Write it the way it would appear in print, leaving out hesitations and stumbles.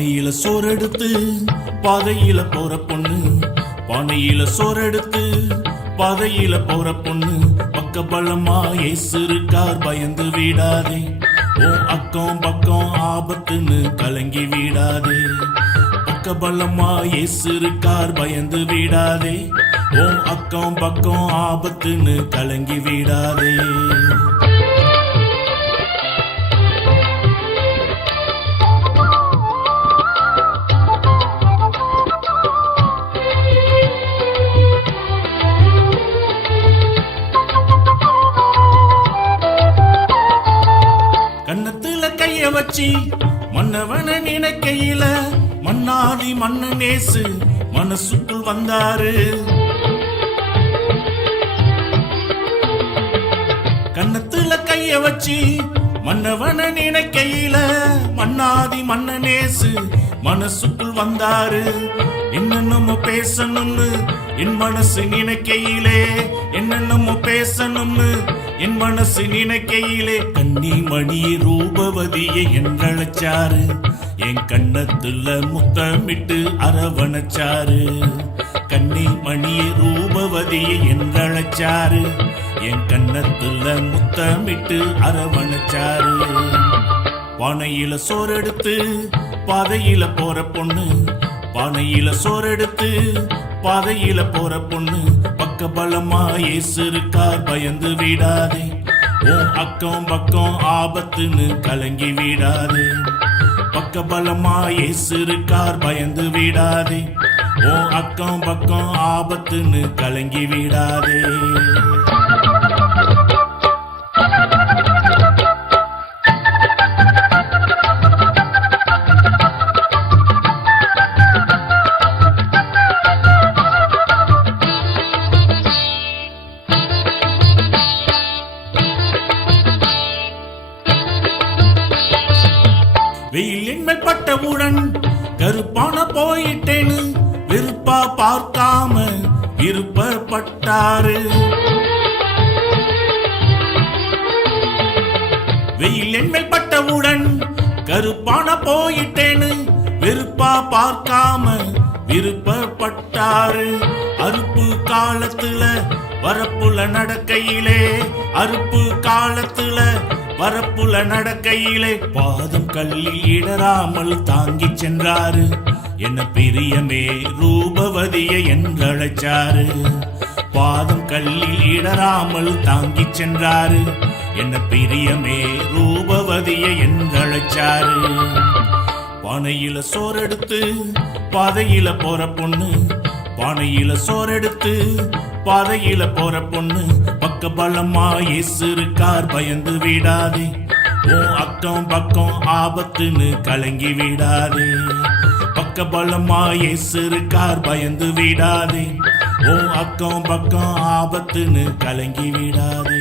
பானையில சோறெடுத்து பாதையில போற பொண்ணு, பானையில சோறெடுத்து பாதையில போற பொண்ணு, பக்கபலமா இயேசு இருக்கார் பயந்து விடாதே, ஓ அக்கம் பக்கம் ஆபத்துன்னு கலங்கி விடாதே, பக்கபலமா இயேசு இருக்கார் பயந்து விடாதே, ஓ அக்கம் பக்கம் ஆபத்துன்னு கலங்கி விடாதே. கன்னத்துல கைய வச்சி மன்னவன நினைக்கையில மன்னாதி மன்னனேசு மனசுக்குள் வந்தாரு. கன்னத்துல கைய வச்சி மன்னவன நினைக்கையில மன்னாதி மன்னனேசு மனசுக்குள் வந்தாரு. என்னென்னமோ பேசணும்னு என் மனசு நினைக்கையிலே, என்னென்னமோ பேசணும்னு என் மனசு நினைக்கையிலே, கண்ணி மணியை ரூபவதியை என்றழைச்சாரு, என் கண்ணத்துல முத்தமிட்டு அரவணைச்சாரு. கண்ணி மணியை ரூபவதியை என்றழைச்சாரு, என் கண்ணத்துல முத்தமிட்டு அரவணைச்சாரு. பானையில சோறெடுத்து பாதையில போற பொண்ணு, பானையில சோறெடுத்து பாதையில போற பொண்ணு, பக்கபலமா இயேசு இருக்கார் பயந்து விடாதே, ஓ அக்கம் பக்கம் ஆபத்துன்னு கலங்கி விடாதே, பக்கபலமா இயேசு இருக்கார் பயந்து விடாதே, ஓ அக்கம் பக்கம் ஆபத்துன்னு கலங்கி விடாதே. வெயிலின் மேல் பட்டவுடன் கருப்பான போயிட்டேன்னு விருப்பா பார்க்காம விருப்பப்பட்டாரு. வெயிலின் மேல் பட்டவுடன் கருப்பான போயிட்டேன்னு விருப்பா பார்க்காம விருப்பப்பட்டாரு. அறுப்பு காலத்துல வரப்புல நடக்கையிலே, அறுப்பு காலத்துல வரப்புல நடக்கையிலே, பாதம் கல்லில் இடராமல் தாங்கி சென்றாரு, என்ன பிரியமே ரூபவதியை என்றழைச்சாரு. பாதம் கல்லில் இடராமல் தாங்கி சென்றாரு, என்ன பிரியமே ரூபவதியை என்றழைச்சாரு. பானையில சோறெடுத்து பாதையில போற பொண்ணு, பானையில சோறெடுத்து பாதையில போற பொண்ணு, பக்கபலமா இயேசு இருக்கார் பயந்து விடாதே, ஓ அக்கம் பக்கம் ஆபத்துன்னு கலங்கி விடாதே, பக்கபலமா இயேசு இருக்கார் பயந்து விடாதே, ஓ அக்கம் பக்கம் ஆபத்துன்னு கலங்கி விடாதே.